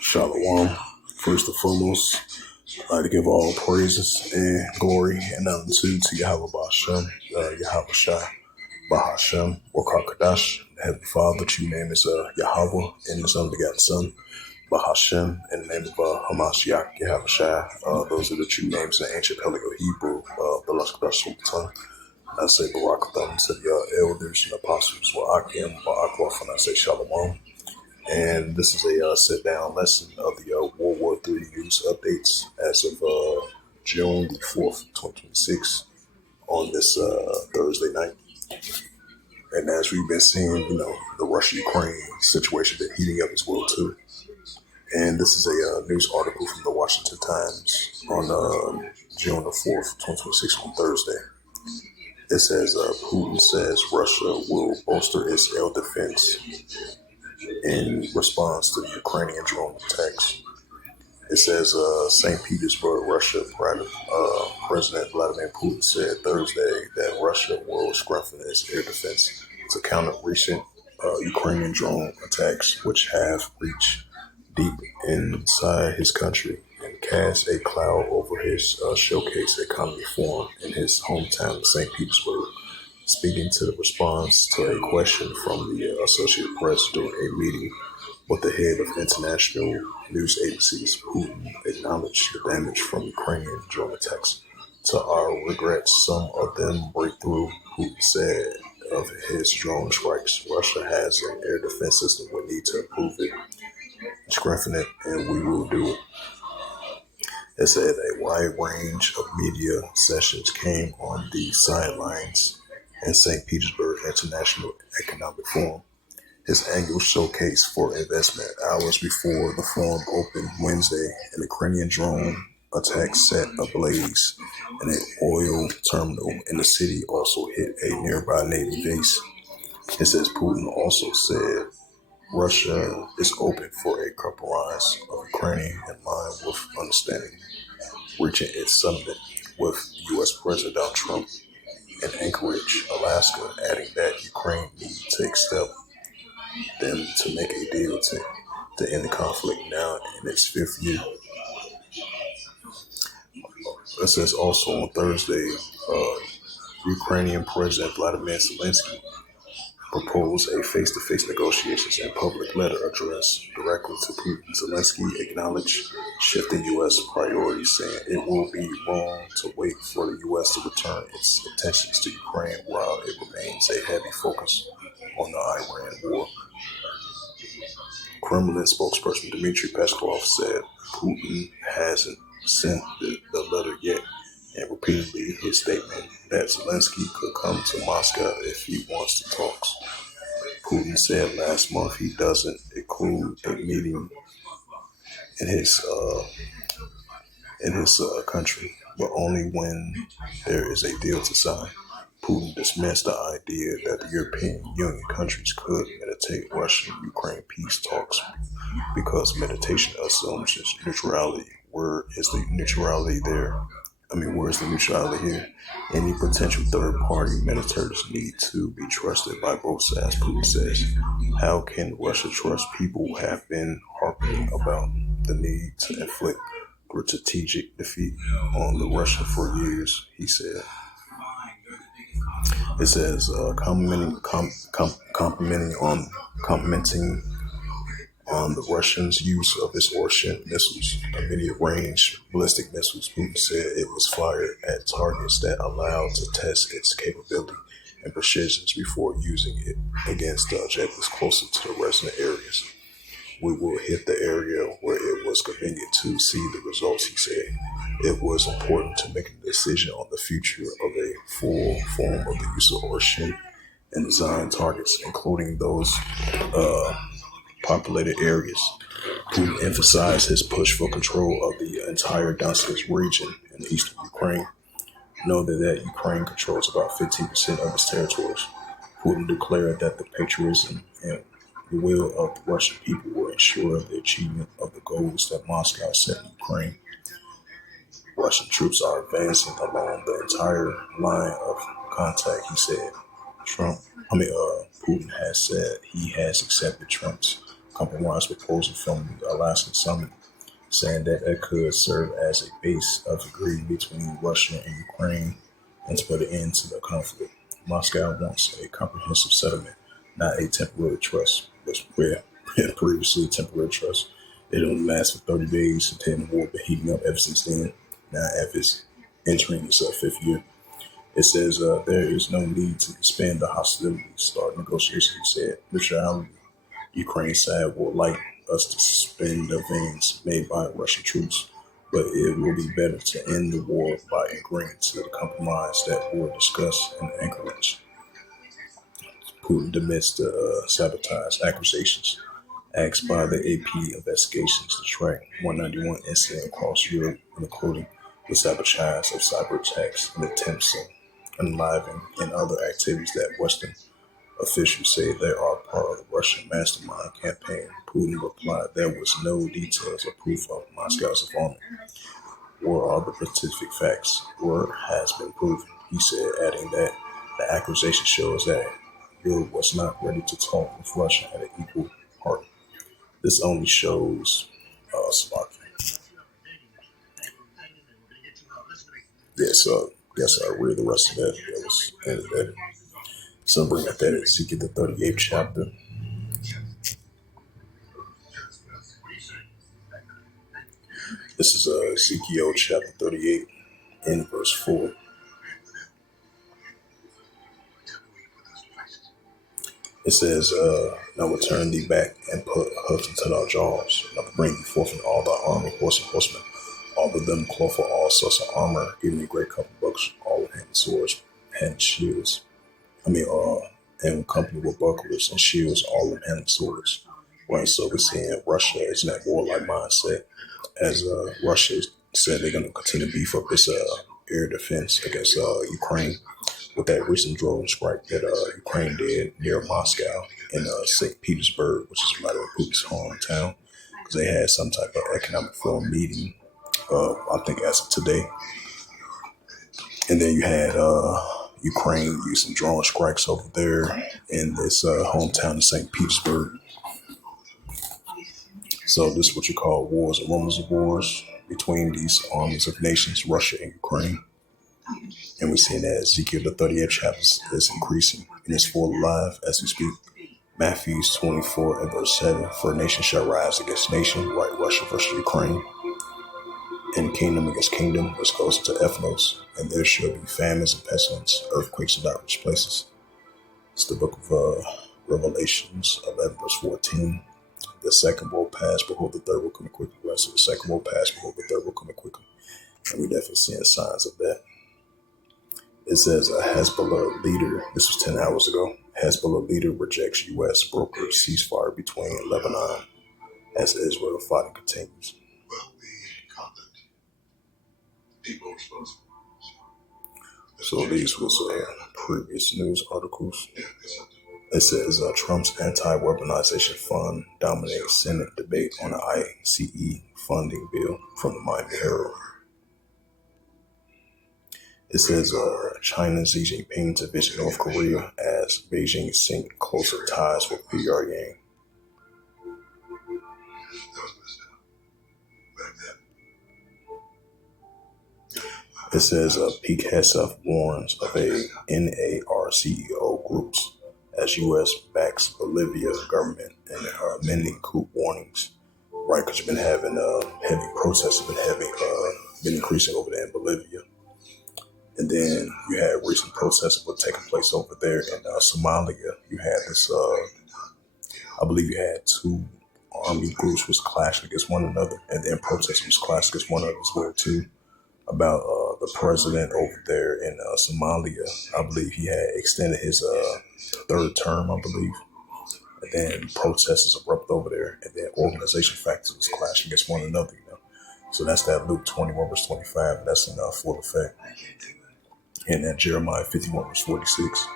Shalom. First and foremost, I'd like to give all praises and glory and unto Yahweh Ba'Shem, Yahweh Shai, Bahashem, Wakakadash, the Heavenly Father, true name is Yahweh, and His unbegotten Son, Bahashem, in the name of Hamashiach, Yahweh Shai. Those are the true names in ancient Paleo Hebrew, the Lashkadash Sultan. I say Barakatham to the elders and apostles, Wa'akim, Wa'akwaf, and I say Shalom. And this is a sit-down lesson of the World War III news updates as of June the 4th, 2026, on this Thursday night. And as we've been seeing, the Russia-Ukraine situation been heating up as well, too. And this is a news article from the Washington Times on June the 4th, 2026, on Thursday. It says, Putin says Russia will bolster its air defense in response to the Ukrainian drone attacks. It says St. Petersburg, Russia, President Vladimir Putin said Thursday that Russia will strengthen its air defense to counter recent Ukrainian drone attacks, which have reached deep inside his country and cast a cloud over his showcase economy forum in his hometown of St. Petersburg. Speaking to the response to a question from the Associated Press during a meeting with the head of international news agencies, Putin acknowledged the damage from Ukrainian drone attacks. To our regret, some of them break through, Putin said of his drone strikes. Russia has an air defense system. We need to improve it, strengthen it, and we will do it. It said a wide range of media sessions came on the sidelines in St. Petersburg International Economic Forum, his annual showcase for investment. Hours before the forum opened Wednesday, an Ukrainian drone attack set ablaze in an oil terminal in the city, also hit a nearby Navy base. It says Putin also said Russia is open for a compromise of Ukraine in line with understanding, reaching its summit with U.S. President Donald Trump in Anchorage, Alaska, adding that Ukraine needs to accept them to make a deal to end the conflict now in its fifth year. It says also on Thursday, Ukrainian President Vladimir Zelensky proposed a face-to-face negotiations and public letter address directly to Putin. Zelensky acknowledged shifting U.S. priorities, saying it will be wrong to wait for the U.S. to return its attentions to Ukraine while it remains a heavy focus on the Iran war. Kremlin spokesperson Dmitry Peskov said Putin hasn't sent the letter yet, and repeatedly his statement that Zelensky could come to Moscow if he wants to talk. Putin said last month he doesn't include a meeting in his country, but only when there is a deal to sign. Putin dismissed the idea that the European Union countries could mediate Russian-Ukraine peace talks because meditation assumes neutrality. Where is the neutrality there? Where's the neutrality here? Any potential third-party mediators need to be trusted by both sides, Putin says. How can Russia trust people who have been harping about the need to inflict strategic defeat on the Russia for years, he said. It says, commenting on the Russians' use of its Orshin missiles, medium-range ballistic missiles. Putin said it was fired at targets that allowed to test its capability and precision before using it against objectives closer to the resident areas. We will hit the area where it was convenient to see the results, he said. It was important to make a decision on the future of a full form of the use of Orshin and design targets, including those populated areas. Putin emphasized his push for control of the entire Donetsk region in eastern Ukraine, noting that Ukraine controls about 15% of its territories. Putin declared that the patriotism and the will of the Russian people will ensure the achievement of the goals that Moscow set in Ukraine. Russian troops are advancing along the entire line of contact, he said. Trump, Putin has said he has accepted Trump's compromise proposal from the Alaska summit, saying that it could serve as a base of agreement between Russia and Ukraine and to put an end to the conflict. Moscow wants a comprehensive settlement, not a temporary truce, which where previously temporary truce. It only lasts for 30 days, and the war been heating up ever since then. Now, after it's entering its fifth year, it says there is no need to expand the hostilities, start negotiations, he said. Neutrality, Ukraine side would like us to suspend the advance made by Russian troops, but it will be better to end the war by agreeing to the compromise that were discussed in Anchorage. Putin admits to sabotage accusations asked by the AP investigations to track 191 incidents across Europe, including the sabotage of cyber attacks and attempts of unliving and other activities that Western officials say they are part of the Russian mastermind campaign. Putin replied there was no details or proof of Moscow's involvement. Or are the specific facts or has been proven, he said, adding that the accusation shows that Europe was not ready to talk with Russia at an equal part. This only shows Slovakia. Yeah, so guess I'll read the rest of that. That was edited. So bring up that Ezekiel the 38th chapter. This is Ezekiel chapter 38 in verse 4. It says, and I will turn thee back and put hooks into thy jaws, and I will bring thee forth in all thy army, horse and horsemen, all of them clothed for all sorts of armor, even a great couple of books, all with hand swords, hand shields. And company with bucklers and shields, all in hand swords. Right, so we're seeing Russia is in that warlike mindset, as Russia said they're going to continue to beef up its air defense against Ukraine with that recent drone strike that Ukraine did near Moscow in St. Petersburg, which is right over Putin's hometown, because they had some type of economic forum meeting, I think as of today. And then you had Ukraine using drone strikes over there in this hometown of St. Petersburg. So this is what you call wars and rumors of wars between these armies of nations, Russia and Ukraine. And we're seeing that Ezekiel the 38th chapter is increasing and it's full alive as we speak. Matthew 24 and verse 7, for nation shall rise against nation, right? Russia versus Ukraine, and kingdom against kingdom, which goes to ethnos, and there shall be famines and pestilence, earthquakes in diverse places. It's the book of Revelations 11 verse 14. The second will pass, behold, the third will come quickly. Right? So the second will pass, behold, the third will come quickly. And we definitely seeing signs of that. It says a Hezbollah leader, this was 10 hours ago, Hezbollah leader rejects U.S. brokered ceasefire between Lebanon as Israel fighting continues. So these was previous news articles. It says Trump's anti-weaponization fund dominates Senate debate on the ICE funding bill from the Miami Herald. It says China's Xi Jinping to visit North Korea as Beijing sink closer ties with Pyongyang. It says Peak Hesef warns of a NARCEO groups as U.S. backs Bolivia government and are amending coup warnings. Right, because you've been having heavy protests, been increasing over there in Bolivia. And then you had recent protests that were taking place over there in Somalia. You had this, I believe you had two army groups was clashing against one another, and then protesters was clashing against one another as well too. About the president over there in Somalia. I believe he had extended his third term, I believe. And then protesters erupt over there, and then organization factors was clashing against one another, you know. So that's that Luke 21 verse 25, that's in full effect. And then Jeremiah 51 verse 46.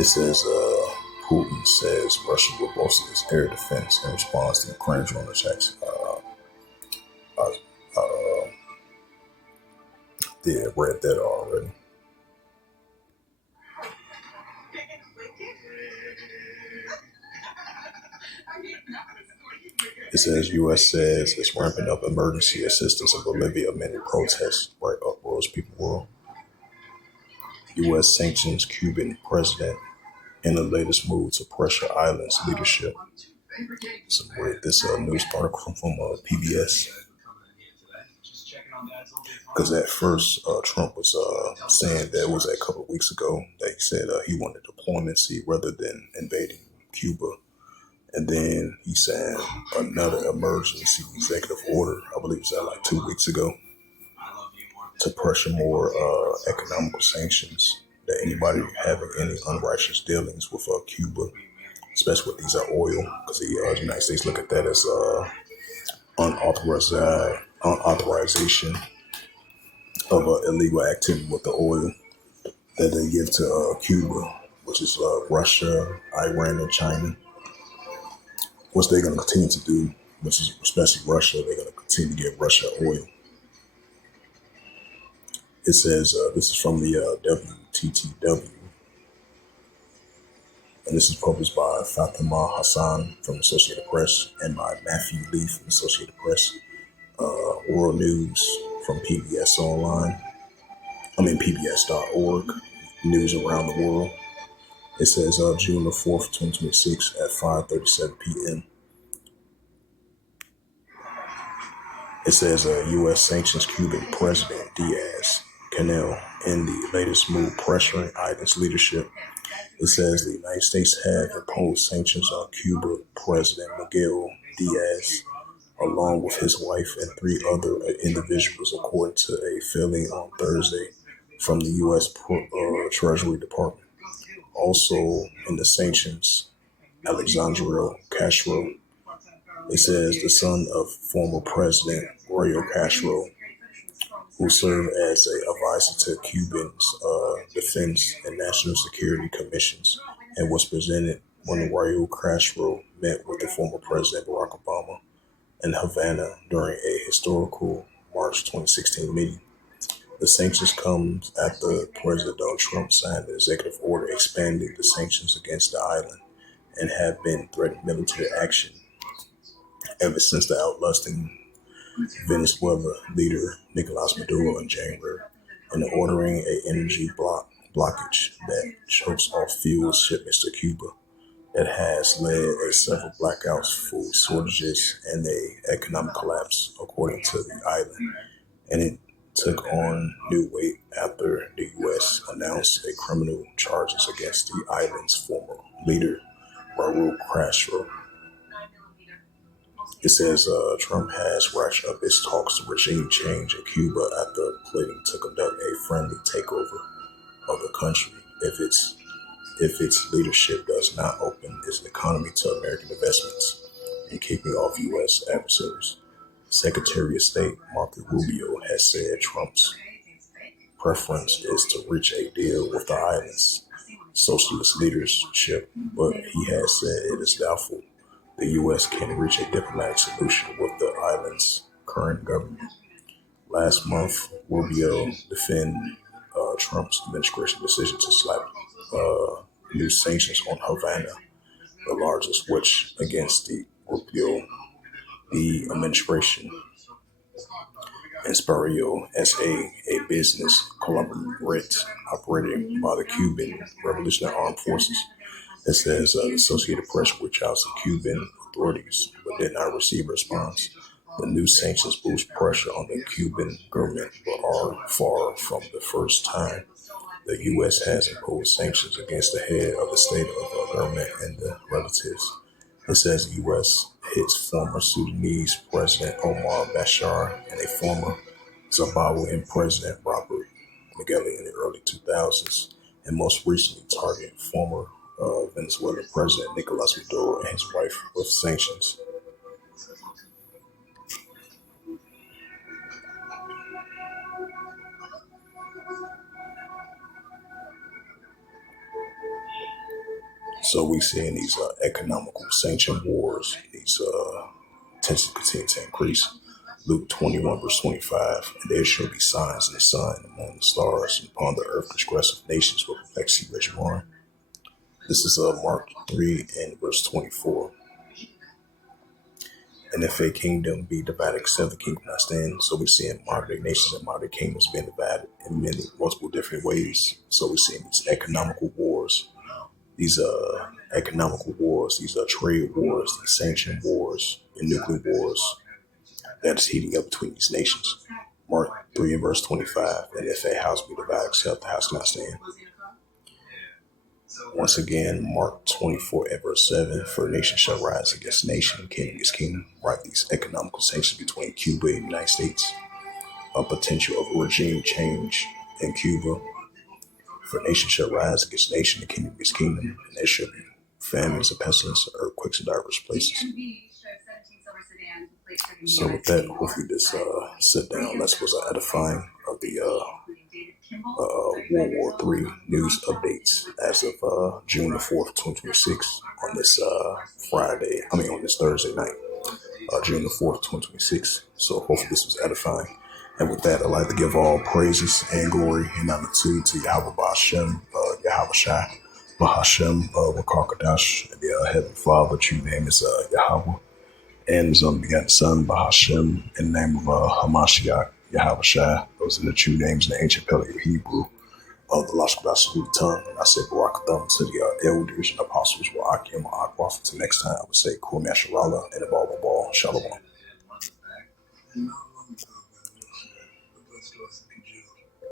It says Putin says Russia will bolster its air defense in response to Ukraine drone attacks. I did read that already. It says U.S. says it's ramping up emergency assistance in Bolivia amid protests right uproars people world. U.S. sanctions Cuban president in the latest move to pressure island's leadership. So read this news article from PBS. Because at first Trump was saying that it was a couple of weeks ago that he said he wanted diplomacy rather than invading Cuba. And then he signed another emergency executive order, I believe it was like 2 weeks ago, to pressure more economical sanctions that anybody having any unrighteous dealings with Cuba, especially with these oil, because the United States look at that as unauthorization of illegal activity with the oil that they give to Cuba, which is Russia, Iran, and China. Which they're going to continue to do, which is especially Russia. They're going to continue to give Russia oil. It says this is from the WTTW, and this is published by Fatima Hassan from Associated Press and by Matthew Lee from Associated Press. World News from PBS Online. PBS.org. News around the world. It says June the 4th, 2026 at 5:37 p.m. It says U.S. sanctions Cuban President Diaz-Canel in the latest move pressuring Biden's leadership. It says the United States have imposed sanctions on Cuba President Miguel Diaz, along with his wife and 3 other individuals, according to a filing on Thursday from the U.S. Treasury Department. Also in the sanctions, Alexandria Castro. It says the son of former President Raul Castro, who served as an advisor to Cuba's Defense and National Security Commissions and was presented when Raul Castro met with the former President Barack Obama in Havana during a historical March 2016 meeting. The sanctions comes after President Donald Trump signed an executive order expanding the sanctions against the island and have been threatening military action ever since the outlasting Venezuela leader Nicolas Maduro in January, and ordering an energy blockage that chokes off fuel shipments to Cuba that has led to several blackouts, food shortages, and an economic collapse, according to the island. And it took on new weight after the U.S. announced a criminal charges against the island's former leader, Raul Castro. It says Trump has ratcheted up his talks to regime change in Cuba after planning to conduct a friendly takeover of the country if its leadership does not open its economy to American investments and keeping off U.S. adversaries. Secretary of State Marco Rubio has said Trump's preference is to reach a deal with the island's socialist leadership, but he has said it is doubtful the U.S. can reach a diplomatic solution with the island's current government. Last month, Rubio defended Trump's administration decision to slap new sanctions on Havana, the largest which against the Rubio. The administration Inspirio S.A., a business conglomerate operating by the Cuban Revolutionary Armed Forces. It says the Associated Press reached out to Cuban authorities but did not receive a response. The new sanctions boost pressure on the Cuban government but are far from the first time the U.S. has imposed sanctions against the head of the state of government and the relatives. It says the U.S. hits former Sudanese President Omar Bashir and a former Zimbabwean President Robert Mugabe in the early 2000s, and most recently targeted former Venezuelan President Nicolas Maduro and his wife with sanctions. So we seeing these economical sanction wars, these tensions continue to increase. Luke 21, verse 25, and there shall be signs in the sun, and among the stars, and upon the earth transgressive nations will perplexity rage war. This is Mark 3 and verse 24. And if a kingdom be divided, except the kingdom not stand. So we're seeing modern day nations and modern kingdoms being divided in many multiple different ways. So we're seeing these economical wars, these economical wars, these trade wars, these sanction wars, and nuclear wars that is heating up between these nations. Mark 3 and verse 25. And if a house be divided, except the house not stand. Once again, Mark 24 and verse 7, for nation shall rise against nation, kingdom against kingdom, right? These economical sanctions between Cuba and the United States, a potential of regime change in Cuba. For nation shall rise against nation, and kingdom against kingdom, and there shall be famines and pestilence, earthquakes in diverse places. So with that, hopefully this sit down lesson was edifying of the World War III news updates as of June the 4th, 2026 on this on this Thursday night, June the 4th, 2026. So hopefully this was edifying. And with that, I'd like to give all praises and glory and honor to Yahweh Ba'Shem, Yahweh Shai, Bahashem, Wakakadash, the Heavenly Father, true name is Yahweh, and his unbegotten Son, Bahashem, in the name of Hamashiach, Yahweh Shai. Those are the true names in the ancient Paleo Hebrew of the Lashon Absolute tongue. And I say Barak Thumb to the elders and apostles, Wa'akim, Wa'akwaf. Until next time, I would say Kum Yasharala and the Ball, Shalom.